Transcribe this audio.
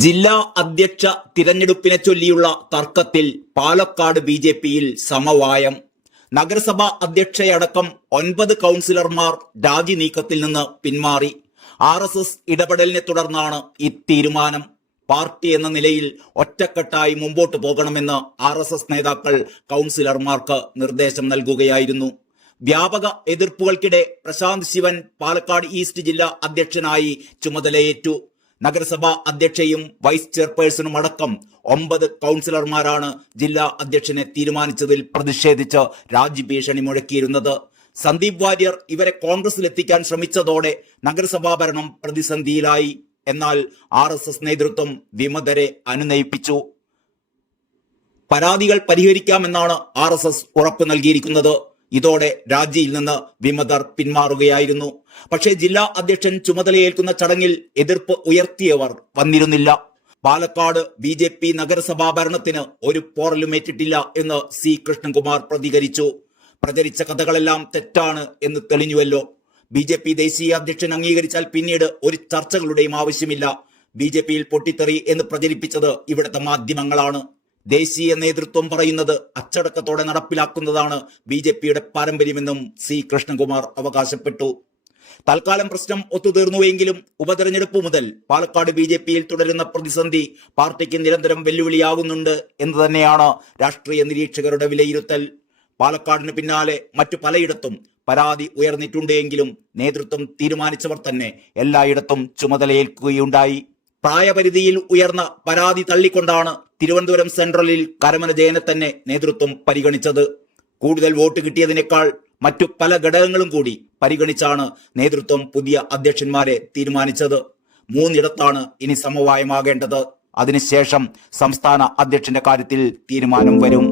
ജില്ലാ അധ്യക്ഷ തിരഞ്ഞെടുപ്പിനെ ചൊല്ലിയുള്ള തർക്കത്തിൽ പാലക്കാട് ബി.ജെ.പിയിൽ സമവായം. നഗരസഭാ അധ്യക്ഷയടക്കം 9 കൗൺസിലർമാർ രാജി നീക്കത്തിൽ നിന്ന് പിന്മാറി. RSS ഇടപെടലിനെ തുടർന്നാണ് ഈ തീരുമാനം. പാർട്ടി എന്ന നിലയിൽ ഒറ്റക്കെട്ടായി മുമ്പോട്ട് പോകണമെന്ന് RSS നേതാക്കൾ കൗൺസിലർമാർക്ക് നിർദ്ദേശം നൽകുകയായിരുന്നു. വ്യാപക എതിർപ്പുകൾക്കിടെ പ്രശാന്ത് ശിവൻ പാലക്കാട് ഈസ്റ്റ് ജില്ലാ അധ്യക്ഷനായി ചുമതലയേറ്റു. നഗരസഭാ അധ്യക്ഷയും വൈസ് ചെയർപേഴ്സണും അടക്കം 9 കൗൺസിലർമാരാണ് ജില്ലാ അധ്യക്ഷനെ തീരുമാനിച്ചതിൽ പ്രതിഷേധിച്ച് രാജ്യഭീഷണി മുഴക്കിയിരുന്നത്. സന്ദീപ് വാര്യർ ഇവരെ കോൺഗ്രസിലെത്തിക്കാൻ ശ്രമിച്ചതോടെ നഗരസഭാ ഭരണം പ്രതിസന്ധിയിലായി. എന്നാൽ RSS നേതൃത്വം വിമതരെ അനുനയിപ്പിച്ചു. പരാതികൾ പരിഹരിക്കാമെന്നാണ് RSS ഉറപ്പ് നൽകിയിരിക്കുന്നത്. ഇതോടെ രാജിയിൽ നിന്ന് വിമതർ പിന്മാറുകയായിരുന്നു. പക്ഷേ ജില്ലാ അധ്യക്ഷൻ ചുമതലയേൽക്കുന്ന ചടങ്ങിൽ എതിർപ്പ് ഉയർത്തിയവർ വന്നിരുന്നില്ല. പാലക്കാട് ബി.ജെ.പി നഗരസഭാ ഭരണത്തിന് ഒരു പോറലുമേറ്റിട്ടില്ല എന്ന് C. കൃഷ്ണകുമാർ പ്രതികരിച്ചു. പ്രചരിച്ച കഥകളെല്ലാം തെറ്റാണ് എന്ന് തെളിഞ്ഞുവല്ലോ. ബി.ജെ.പി ദേശീയ അധ്യക്ഷൻ അംഗീകരിച്ചാൽ പിന്നീട് ഒരു ചർച്ചകളുടെയും ആവശ്യമില്ല. ബി.ജെ.പിയിൽ പൊട്ടിത്തെറി എന്ന് പ്രചരിപ്പിച്ചത് ഇവിടുത്തെ മാധ്യമങ്ങളാണ്. ദേശീയ നേതൃത്വം പറയുന്നത് അച്ചടക്കത്തോടെ നടപ്പിലാക്കുന്നതാണ് ബി.ജെ.പിയുടെ പാരമ്പര്യമെന്നും C. കൃഷ്ണകുമാർ അവകാശപ്പെട്ടു. തൽക്കാലം പ്രശ്നം ഒത്തുതീർന്നുവെങ്കിലും ഉപതെരഞ്ഞെടുപ്പ് മുതൽ പാലക്കാട് ബി.ജെ.പിയിൽ തുടരുന്ന പ്രതിസന്ധി പാർട്ടിക്ക് നിരന്തരം വെല്ലുവിളിയാകുന്നുണ്ട് എന്ന് തന്നെയാണ് രാഷ്ട്രീയ നിരീക്ഷകരുടെ വിലയിരുത്തൽ. പാലക്കാടിന് പിന്നാലെ മറ്റു പലയിടത്തും പരാതി ഉയർന്നിട്ടുണ്ടെങ്കിലും നേതൃത്വം തീരുമാനിച്ചവർ തന്നെ എല്ലായിടത്തും ചുമതലയേൽക്കുകയുണ്ടായി. പ്രായപരിധിയിൽ ഉയർന്ന പരാതി തള്ളിക്കൊണ്ടാണ് തിരുവനന്തപുരം സെൻട്രലിൽ കരമന ജയനെ തന്നെ നേതൃത്വം പരിഗണിച്ചത്. കൂടുതൽ വോട്ട് കിട്ടിയതിനേക്കാൾ മറ്റു പല ഘടകങ്ങളും കൂടി പരിഗണിച്ചാണ് നേതൃത്വം പുതിയ അധ്യക്ഷന്മാരെ തീരുമാനിച്ചത്. 3 ഇടത്താണ് ഇനി സമവായമാകേണ്ടത്. അതിനുശേഷം സംസ്ഥാന അധ്യക്ഷന്റെ കാര്യത്തിൽ തീരുമാനം വരും.